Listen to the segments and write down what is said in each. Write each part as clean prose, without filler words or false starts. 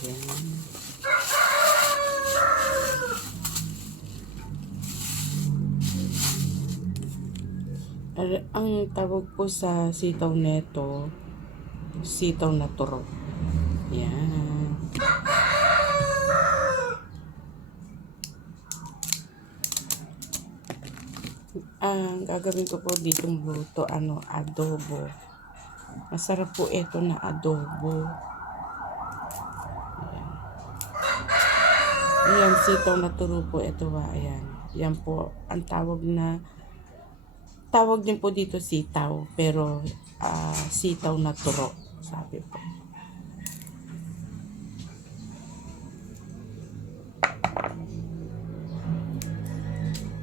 Yan. Ang tawag po sa sitaw neto, sitaw na turo. Yan. Ang gagawin ko po ditong luto, adobo. Masarap po ito na adobo. Ayan, sitaw na turo po ito ba, ayan. Yan po, ang tawag din po dito sitaw, pero sitaw na turo, sabi po.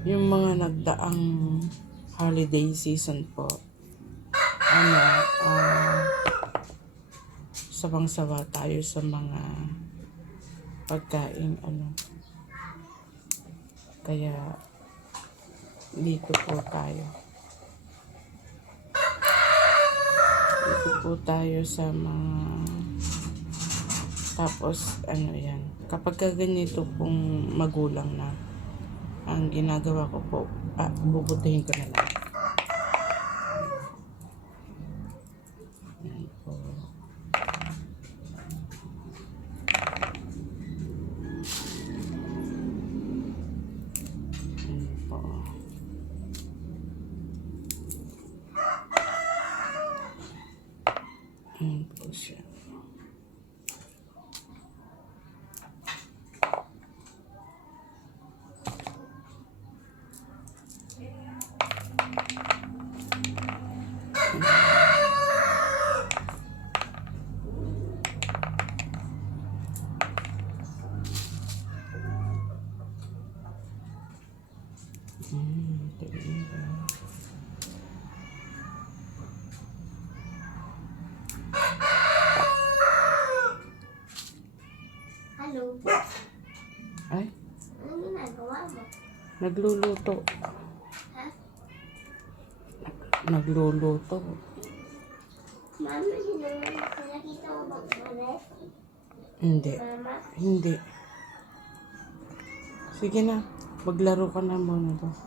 Yung mga nagdaang holiday season po, sawang-sawa tayo sa mga pagkain, kaya dito po tayo. Dito po tayo sa mga, tapos yan, kapag ganito pong magulang na, ang ginagawa ko po, bubutihin ko na lang. Yan po. Yan po. Yan po siya. Hello. Ay, Anong ginagawa mo? nagluluto. Ha? Nagluluto. Mama, nakita mo ba ulit? Hindi. Mama? Hindi. Sige na. Maglaro ka na muna to.